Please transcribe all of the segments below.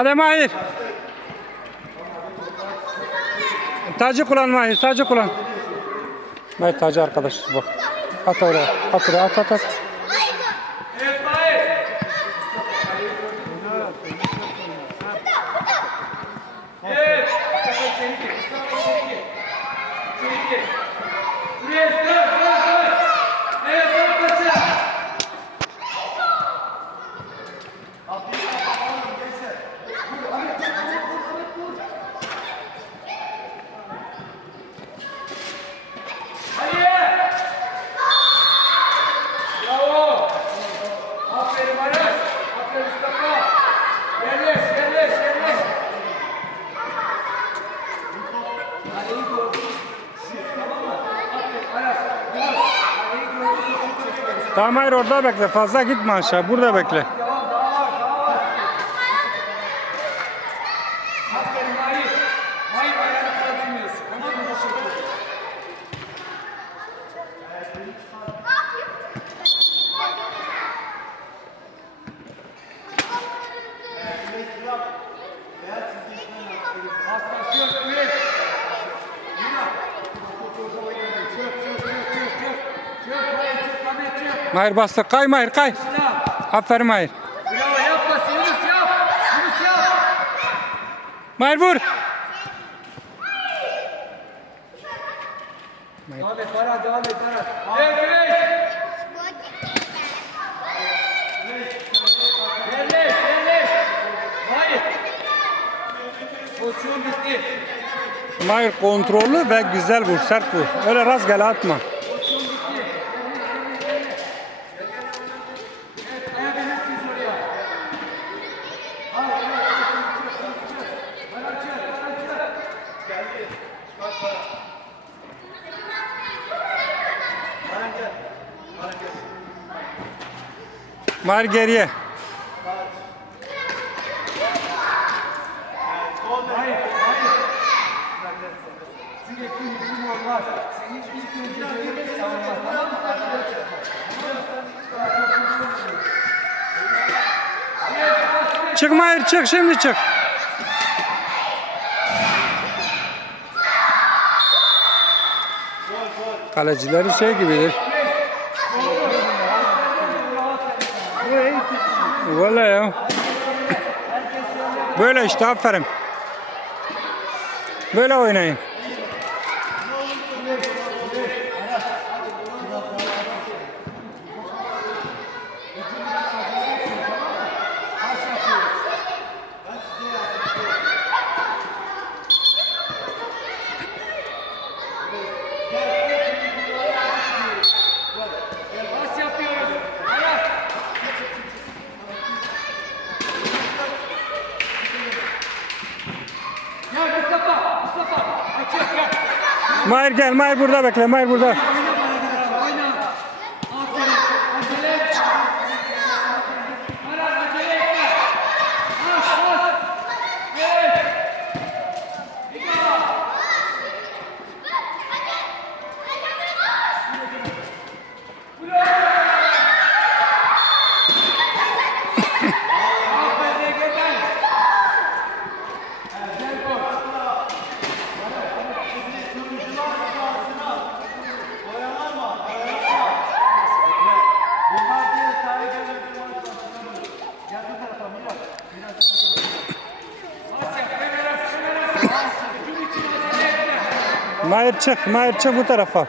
Hadi Mahir. Tacı kullan Mahir, tacı kullan. Mahir tacı arkadaş bak. At oraya, at oraya, at at at. Aferin Aras. Aferin Mustafa. Yerleş, yerleş, yerleş. Kaleyi doğru. Tamam mı? Aferin Aras. Biraz. Kaleyi doğru. Tamam Mahir orada bekle, fazla gitme aşağı, burada bekle. Devam, daha var, daha var. Aferin Mahir. Mahir ayağını kaldırmıyorsun. Tamam mı? Teşekkür ederim. Paslaşıyor, Ümit. Yine. Çık, çık, çık, çık, çık. Çık, Mahir, çık, Ahmet, çık. Mahir bastır, kay Mahir kay. Aferin Mahir. Bravo yapma Yunus yap. Yunus yap. Mahir vur. Devam et Baran devam et Baran. Evet evet. Mahir kontrollü ve güzel vur, sert vur. Öyle rastgele atma. Pozisyon bitti. Evet ayabilirsiniz oraya. Hayır. Baran çık. Baran çık. Mahir geriye. Hayır, hayır. Sürekli hücum olmaz. Senin ilk önce görevin savunma, tamam mı? Arkadaşlar. Çık Mahir çık, şimdi çık. Kalecileri şey gibidir. Valla ya. Böyle işte aferin. Böyle oynayın. Mahir gel, Mahir burada bekle, Mahir burada. Mahir çık, Mahir çık bu tarafa.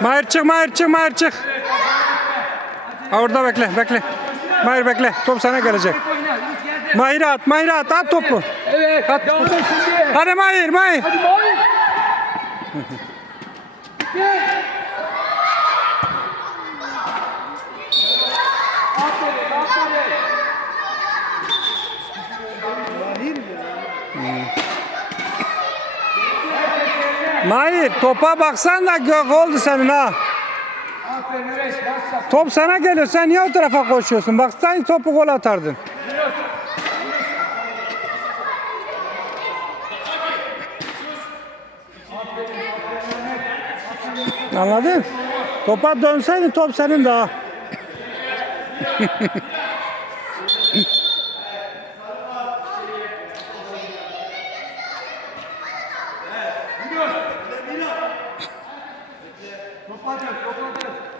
Mahir çık, Mahir çık, Mahir çık. Orada bekle, bekle. Mahir bekle, top sana gelecek. Mahir'e at, Mahir'e at, at topu. Evet, At. Hadi Mahir, Mahir. Hadi Mahir. Mahir topa baksan da gök oldu senin ha. Top sana geliyor, sen niye o tarafa koşuyorsun? Bak sen topu gol atardın. Anladın? Topa dönseydin top senin daha.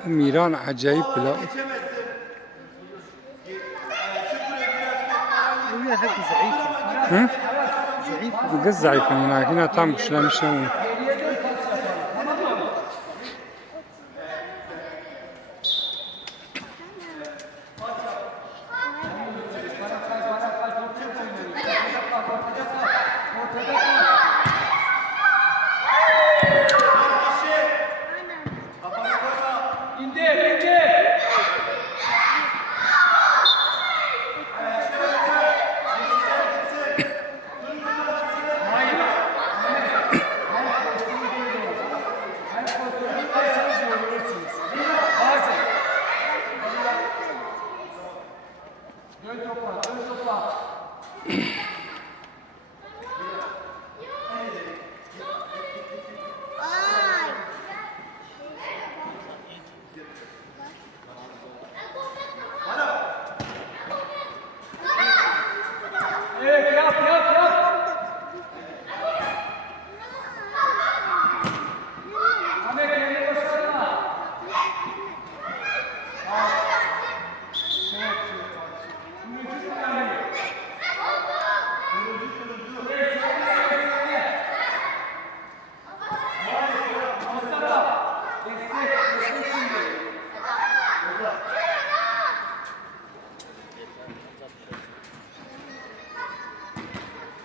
ميلان عجايب بلا. ها زعيف زعيف هنا هنا تام شلام شلون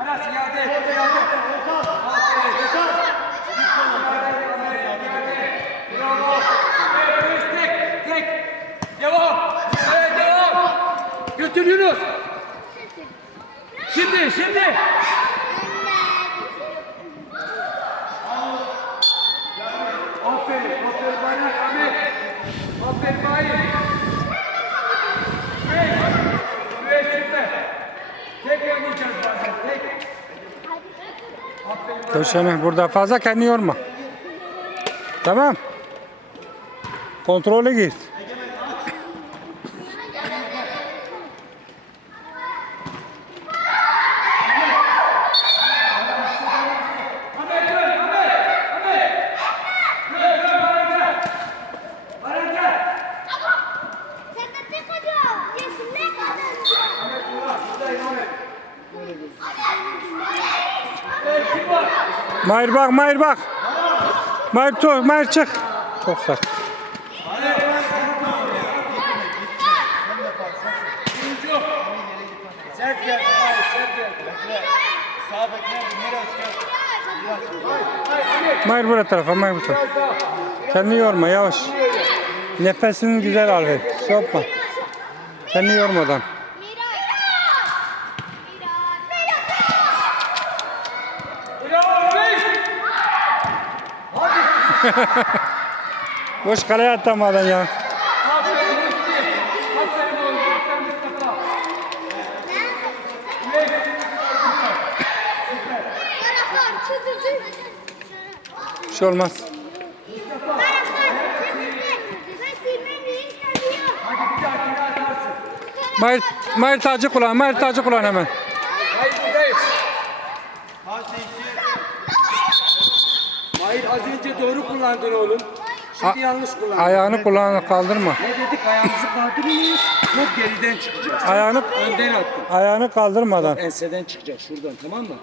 Aras iade iade. Aferin. Bravo. Evet, tek, tek. Devam. Evet, devam. Götür Yunus. Şimdi, şimdi. Aferin, aferin Bayrak Ahmet. Aferin Mahir. Evet, evet süper. Tek yapacağız bazen, tek. Aferin Bayrak. Döşeme burada fazla kendini yorma. Tamam. Kontrole git. Ahmet Mahir bak, Mahir bak. Mahir, to, Mahir çık. Çok sert. Sert gel, sert gel. Sağ tarafa, Mahir bu tarafa. Kendini yorma, yavaş. Nefesini güzel al şey ver. Sopma. Kendini yormadan. Boş kaleye atamadan ya. Bir şey olmaz. Mahir, Mahir tacı kullan, Mahir tacı kullan hemen. Hayır buradayım. Hayır az önce doğru kullandın oğlum. Şimdi A- yanlış kullandın. Ayağını kullan, kaldırma. Ne dedik ayağımızı kaldırıyoruz. Çok geriden çıkacağız. Ayağını Önden attın. ayağını kaldırmadan. Enseden çıkacak şuradan tamam mı?